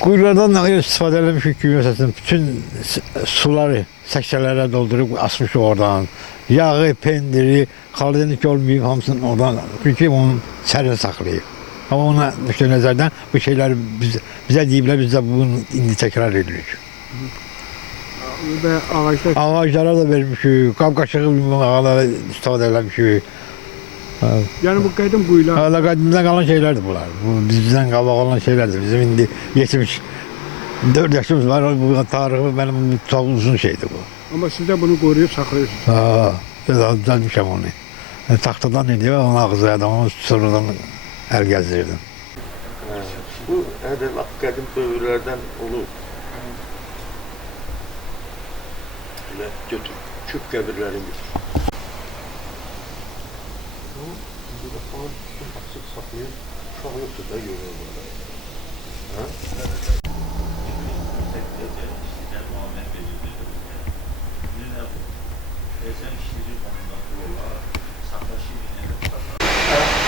Kuyulardan da istifadə eləmişik ki, məsələn, bütün suları səksələrə doldurub asmışıq oradan. Yağı, pendiri, xaladenik olmayıb hamısını oradan. Çünki onun sərin saxlayıb. Amma ona nəzərdən bu şeyləri bizə deyiblər, biz də bunu indi təkrar edirik. Və ağaclar... Ağaclara da vermişik, qab-qaşığı ağalara istifadə eləmişik. Yəni bu qədim quyular... Hala qədimdən qalan şeylərdir bunlar. Bu bizdən qabaq olan şeylərdir. Bizim indi 74 yaşımız var, bu tarixi mənim çox uzun şeydir bu. Amma siz də bunu qoruyub saxlayırsınız. Düzəlmişəm onu. Taxtadan idi, onun ağzı adamın sonradan əl gəzdirirdim. Bu lap qədim dövrlərdən olub. Belə götür, küp qəbirlərimiz. Bu da falan açıq saxlayır, uşaqlıqdır da görürlər.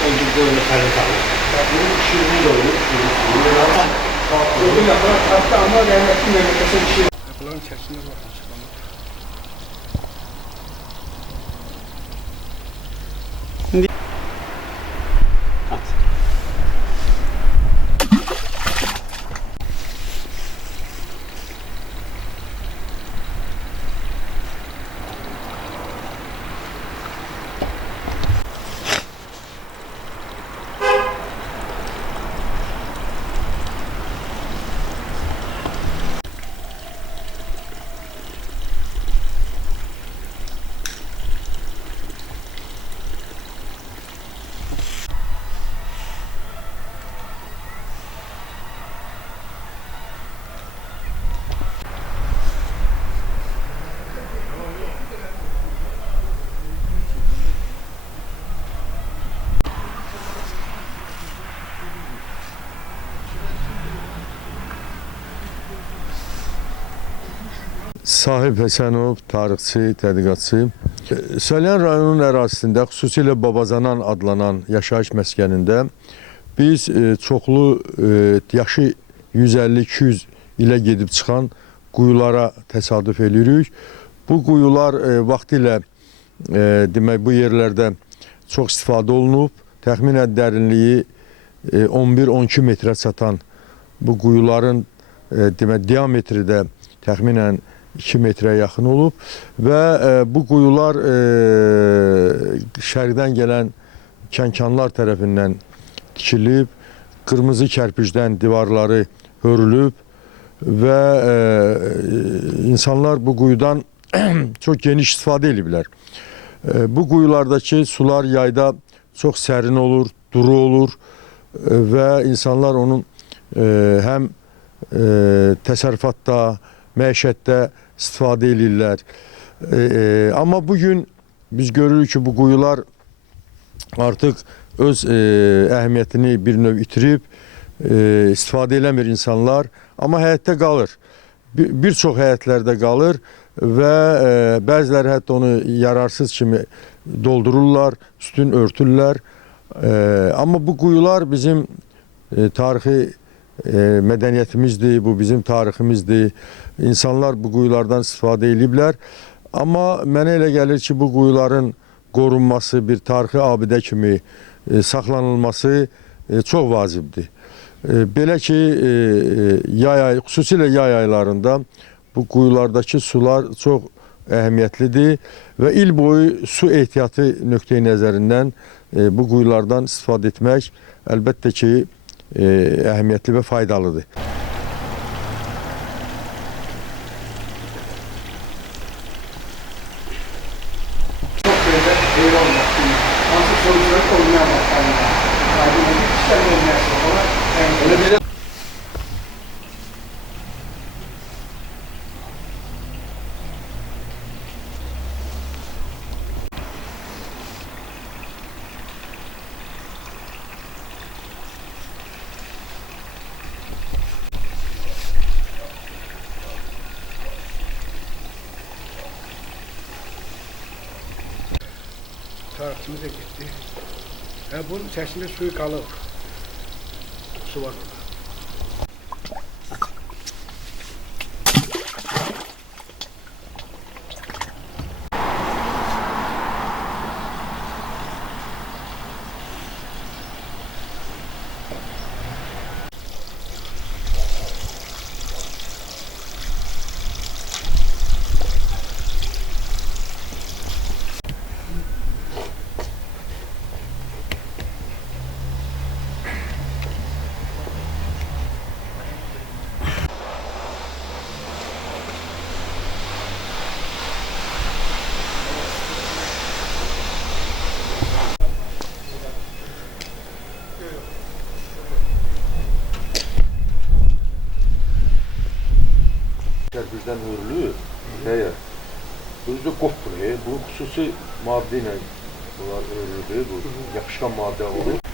Öldürdü öyle karı kalır. Bunun şirini de olur, Bu yapılan tahta ama rəhmətli memləkəsə bir şey... Yapılan içərisində baxın, çıxanlar. Sahib Həsənov, tarixçi, tədqiqatçı. Salyan rayonunun ərazisində, xüsusilə Babazanan adlanan yaşayış məskənində biz çoxlu yaşı 150-200 ilə gedib çıxan quyulara təsadüf edirik. Bu quyular vaxtilə demək bu yerlərdə çox istifadə olunub. Təxminən dərinliyi 11-12 metrə çatan bu quyuların demək diametri də təxminən 2 metrə yaxın olub və bu quyular şərqdən gələn kənkanlar tərəfindən tikilib, qırmızı kərpicdən divarları hörülüb və insanlar bu quyudan çox geniş istifadə ediblər. Bu quyulardakı sular yayda çox sərin olur, duru olur və insanlar onun həm təsərrüfatda, məişətdə istifadə edirlər. Amma bugün biz görürük ki, bu quyular artıq öz əhəmiyyətini bir növ itirib, istifadə eləmir insanlar, amma həyətdə qalır. Bir çox həyətlərdə qalır və bəziləri hətta onu yararsız kimi doldururlar, üstün örtürlər. Amma bu quyular bizim tarixi mədəniyyətimizdir, bu bizim tariximizdir. İnsanlar bu quyulardan istifadə ediblər. Amma mənə elə gəlir ki, bu quyuların qorunması, bir tarixi abidə kimi saxlanılması çox vacibdir. Belə ki, xüsusilə yay aylarında bu quyulardakı sular çox əhəmiyyətlidir və il boyu su ehtiyatı nöqteyi nəzərindən bu quyulardan istifadə etmək əlbəttə ki, əhəmiyyətli və faydalıdır. Çox belə heyran vaxtında, hansı sonuçlar olmaya başlanır. Aydın bir işlər olmaya sonra, tarixçimiz də getdi. Bunun içərisində suyu qalıb. Su var orada. elektriklər birdən hörülür. Deyə. Özü qopur. Bu xüsusi maddə ilə bunlar hörülür. Bu yapışqan maddə olur.